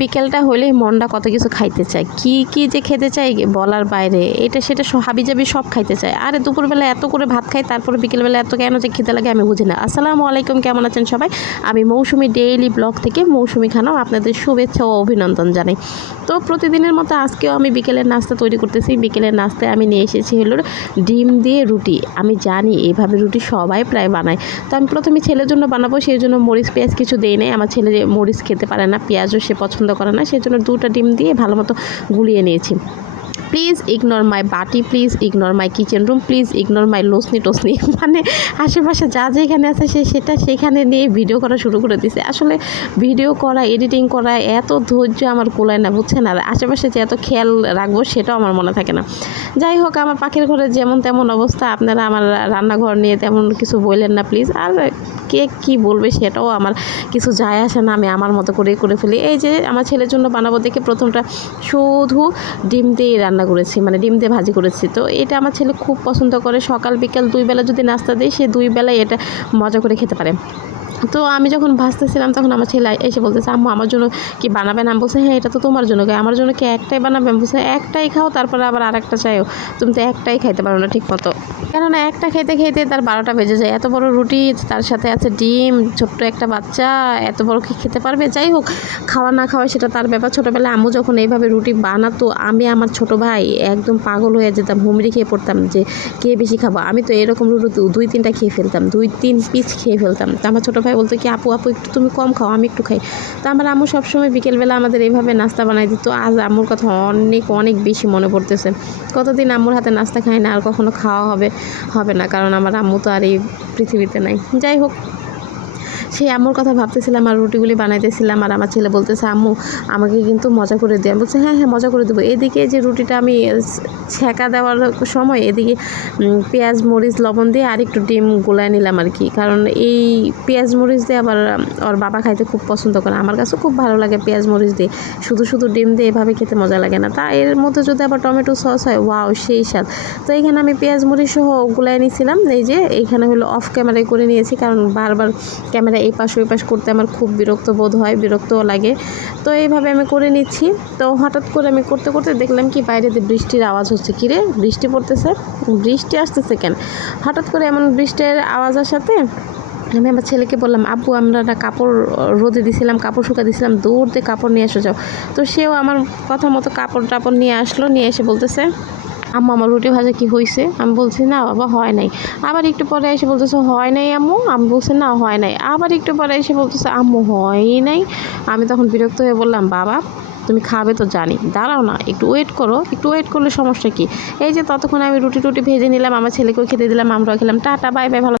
বিকেলটা হলেই মনটা কত কিছু খাইতে চায়। কি কি যে খেতে চাই বলার বাইরে, এটা সেটা সব হাবিজাবি সব খাইতে চায়। আরে দুপুরবেলা এত করে ভাত খাই তারপরে বিকেলবেলা এত কেন যে খেতে লাগে আমি বুঝি না। আসসালামু আলাইকুম, কেমন আছেন সবাই? আমি মৌসুমি ডেইলি ব্লগ থেকে মৌসুমি খানাও আপনাদের শুভেচ্ছা ও অভিনন্দন জানাই। তো প্রতিদিনের মতো আজকেও আমি বিকেলের নাস্তা তৈরি করতেছি। বিকেলের নাস্তায় আমি নিয়ে এসেছি হলো ডিম দিয়ে রুটি। আমি জানি এইভাবে রুটি সবাই প্রায় বানায়। তো আমি প্রথমে ছেলের জন্য বানাবো, সেই জন্য মরিচ, পেঁয়াজ কিছু দেই নাই। আমার ছেলে মরিচ খেতে পারে না, পেঁয়াজও সে পছন্দ করে না সেই জন্য দুটো ডিম দিয়ে ভালো মতো গুলিয়ে নিয়েছি। প্লিজ ইগনোর মাই বাটি please ignore my kitchen room please ignore my লোসনি টোসনি মানে আশেপাশে যা যেখানে আছে সে সেটা সেখানে নিয়ে ভিডিও করা শুরু করে দিছে। আসলে ভিডিও করা এডিটিং করা, এত ধৈর্য আমার কোলায় না, বুঝছেন? আর আশেপাশে যে এত খেয়াল রাখব সেটাও আমার মনে থাকে না। যাই হোক, আমার পাখির ঘরে যেমন তেমন অবস্থা। আপনারা আমার রান্নাঘর নিয়ে তেমন কিছু বললেন না প্লিজ আর কে কি বলবে সেটাও আমার কিছু যায় আসে না, আমি আমার মতো করেই করে ফেলি। এই যে, আমার ছেলের জন্য বানাবো দেখে প্রথমটা শুধু ডিম দিয়েই রান্না করেছি মানে ডিম দিয়ে ভাজি করেছি। তো এটা আমার ছেলে খুব পছন্দ করে। সকাল, বিকাল দুই বেলা যদি নাস্তা দেয়, সে দুই বেলায় এটা মজা করে খেতে পারে। তো আমি যখন ভাজতেছিলাম তখন আমার ছেলে এসে বলতেছে আম্মু আমার জন্য কি বানাবেন? আমি বলছে হ্যাঁ এটা তো তোমার জন্য কই, আমার জন্য কি একটাই বানাবে? আমি বলছি একটাই খাও তারপরে আবার আরেকটা চাইও। তুমি তো একটাই খাইতে পারো না ঠিক মতো কেননা একটা খেতে খেতে তার বারোটা বেজে যায়। এত বড় রুটি তার সাথে আছে ডিম ছোট্ট একটা বাচ্চা এত বড় কি খেতে পারবে? যাই হোক খাওয়া না খাওয়া সেটা তার ব্যাপার। ছোটোবেলায় আম্মু যখন এইভাবে রুটি বানাতো আমি আমার ছোট ভাই একদম পাগল হয়ে যেতাম হুমড়ি খেয়ে পড়তাম যে কে বেশি খাব? আমি তো এরকম রুটি দুই তিনটা খেয়ে ফেলতাম দুই তিন পিস খেয়ে ফেলতাম। তো আমার ছোটো ভাই বলতো কি, আপু আপু, একটু তুমি কম খাও, আমি একটু খাই। তো আমার আম্মু সবসময় বিকেলবেলা আমাদের এইভাবে নাস্তা বানাই দিত। আজ আম্মুর কথা অনেক অনেক বেশি মনে পড়তেছে। কতদিন আম্মুর হাতে নাস্তা খাই না আর কখনো খাওয়া হবে হবে না, কারণ আমার আম্মু তো আর এই পৃথিবীতে নাই। যাই হোক সেই আম্মুর কথা ভাবতেছিলাম আর রুটিগুলি বানাইতেছিলাম আর আমার ছেলে বলতেছে, আম্মু, আমাকে কিন্তু মজা করে দিয়ে বলছে হ্যাঁ হ্যাঁ মজা করে দেবো। এদিকে যে রুটিটা আমি ছেঁকা দেওয়ার সময় এদিকে পেঁয়াজ, মরিচ, লবণ দিয়ে আর একটু ডিম গোলায় নিলাম আর কি। কারণ এই পেঁয়াজ, মরিচ দিয়ে আবার, ওর বাবা খাইতে খুব পছন্দ করে। আমার কাছে খুব ভালো লাগে পেঁয়াজ, মরিচ দিয়ে। শুধু শুধু ডিম দিয়ে এভাবে খেতে মজা লাগে না। তা এর মধ্যে যদি আবার টমেটো সস হয়, ওয়াও, সেই স্বাদ। তো এখানে আমি পেঁয়াজ, মরিচ সহ গোলায় নিয়েছিলাম এই যে এইখানে হলো অফ ক্যামেরায় করে নিয়েছি, কারণ বারবার ক্যামেরা এই পাশ ওই পাশ করতে আমার খুব বিরক্ত বোধ হয়, বিরক্তও লাগে। তো এইভাবে আমি করে নিচ্ছি। তো হঠাৎ করে আমি করতে করতে দেখলাম কি বাইরে দিয়ে বৃষ্টির আওয়াজ হচ্ছে। কি রে? বৃষ্টি পড়তেছে? বৃষ্টি আসতেছে কেন? হঠাৎ করে এমন বৃষ্টির আওয়াজের সাথে আমি আমার ছেলেকে বললাম, আব্বু, আমরা না কাপড় রোদে দিছিলাম, কাপড় শুকা দিছিলাম, দৌড় দিয়ে কাপড় নিয়ে এসে যাও। তো সেও আমার কথা মতো কাপড় টাপড় নিয়ে আসলো, নিয়ে এসে বলতেছে আম্মু আমার রুটি ভাজা কি হয়েছে আমি বলছি, না বাবা, হয় নাই। আবার একটু পরে এসে বলতেছে, হয় নাই আম্মু? আমি বলছি, না, হয় নাই। আবার একটু পরে এসে বলতেছে, আম্মু, হয়ই নাই। আমি তখন বিরক্ত হয়ে বললাম, বাবা, তুমি খাবে তো জানি। দাঁড়াও না, একটু ওয়েট করো। একটু ওয়েট করলে সমস্যা কি? এই যে ততক্ষণ আমি রুটি টুটি ভেজে নিলাম, আমার ছেলেকেও খেতে দিলাম, আমরাও খেলাম। টাটা, বাই বাই, ভালো